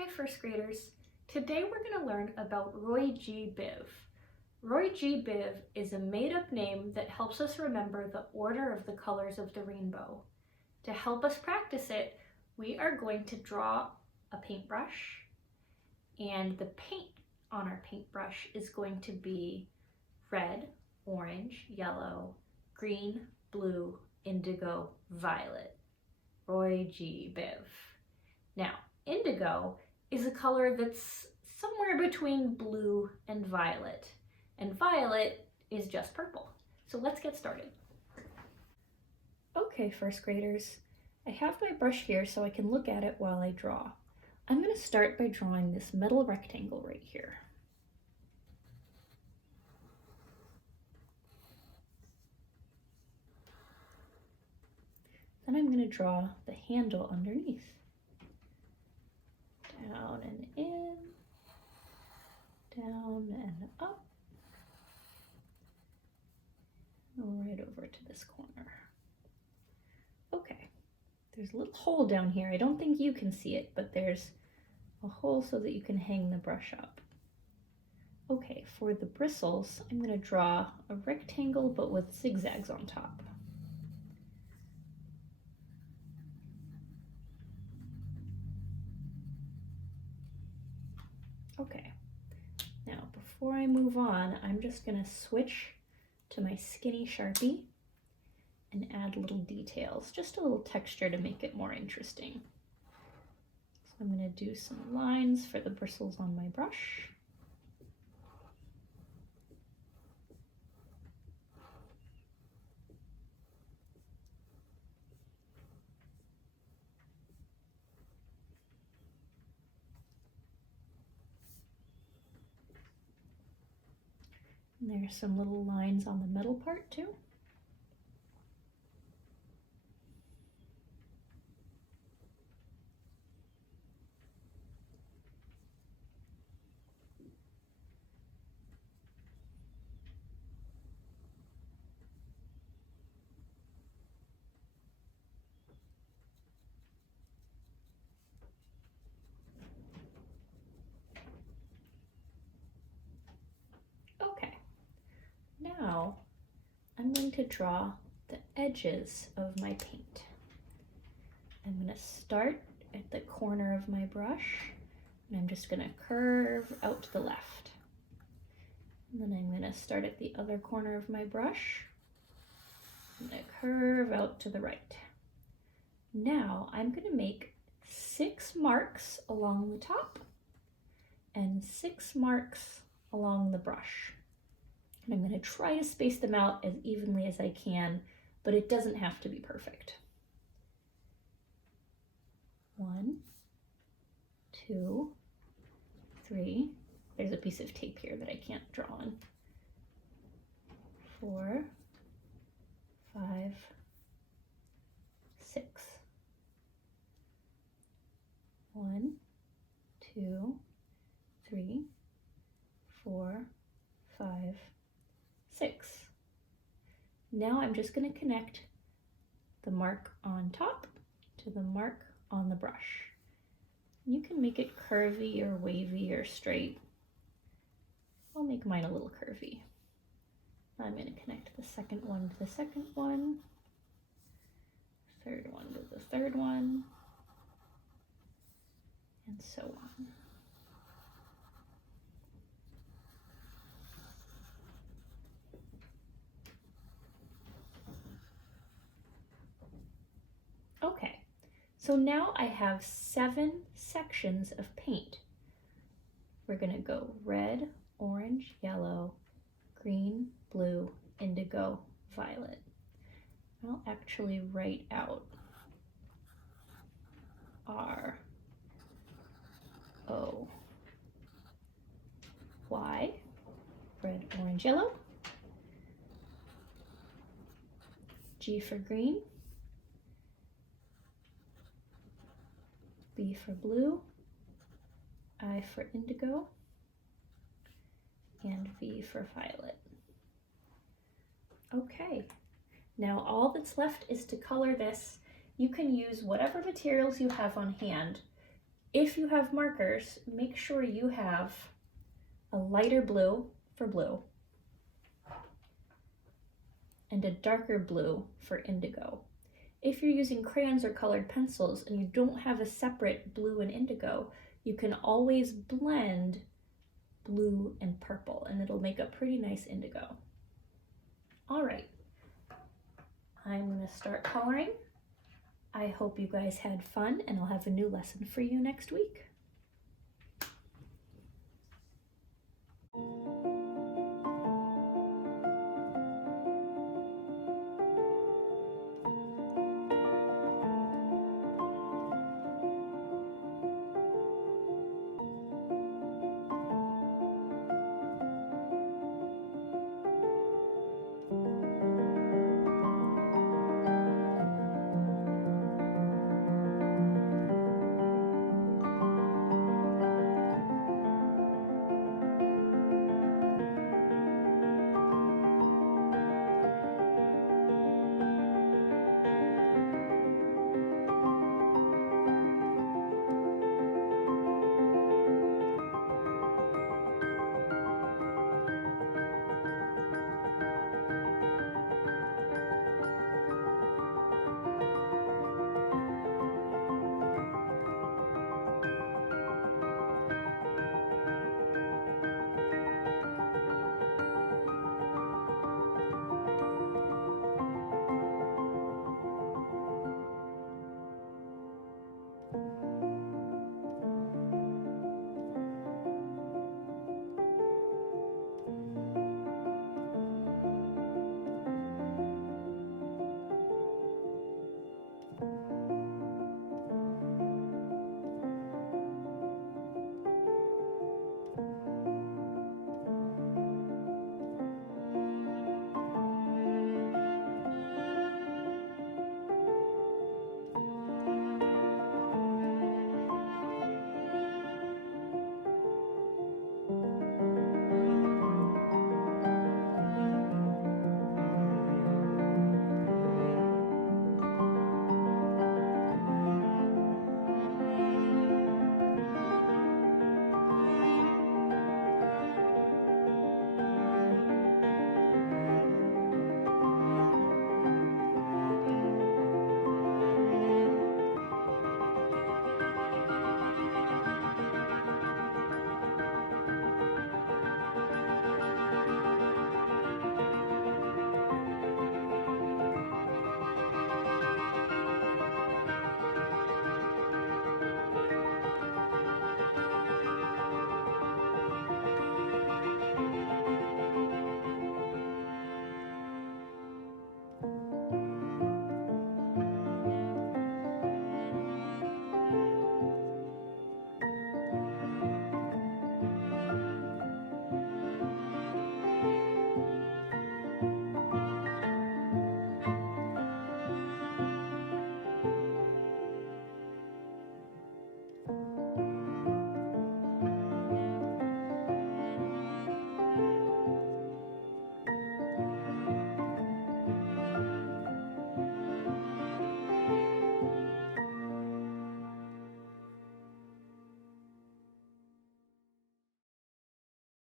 Hi first graders. Today we're going to learn about Roy G Biv. Roy G Biv is a made-up name that helps us remember the order of the colors of the rainbow. To help us practice it, we are going to draw a paintbrush, and the paint on our paintbrush is going to be red, orange, yellow, green, blue, indigo, violet. Roy G Biv. Now, indigo is a color that's somewhere between blue and violet is just purple. So let's get started. Okay, first graders, I have my brush here so I can look at it while I draw. I'm going to start by drawing this middle rectangle right here. Then I'm going to draw the handle underneath. Down and in, down and up, right over to this corner. Okay, there's a little hole down here. I don't think you can see it, but there's a hole so that you can hang the brush up. Okay, for the bristles, I'm going to draw a rectangle but with zigzags on top. Okay, now before I move on, I'm just going to switch to my skinny Sharpie and add little details, just a little texture to make it more interesting. So I'm going to do some lines for the bristles on my brush. And there's some little lines on the middle part too. Okay, now I'm going to draw the edges of my paint. I'm going to start at the corner of my brush, and I'm just going to curve out to the left. And then I'm going to start at the other corner of my brush. I'm going to curve out to the right. Now I'm going to make 6 marks along the top and 6 marks along the brush. And I'm going to try to space them out as evenly as I can, but it doesn't have to be perfect. 1, 2, 3. There's a piece of tape here that I can't draw on. 4, 5, 6. 1, 2, 3, 4, 5, 6. Now I'm just going to connect the mark on top to the mark on the brush. You can make it curvy or wavy or straight. I'll make mine a little curvy. I'm going to connect the second one to the second one, third one to the third one, and so on. Okay, so now I have 7 sections of paint. We're going to go red, orange, yellow, green, blue, indigo, violet. I'll actually write out R, O, Y, red, orange, yellow, G for green, B for blue, I for indigo, and V for violet. Okay, now all that's left is to color this. You can use whatever materials you have on hand. If you have markers, make sure you have a lighter blue for blue and a darker blue for indigo. If you're using crayons or colored pencils and you don't have a separate blue and indigo, you can always blend blue and purple and it'll make a pretty nice indigo. All right, I'm gonna start coloring. I hope you guys had fun and I'll have a new lesson for you next week.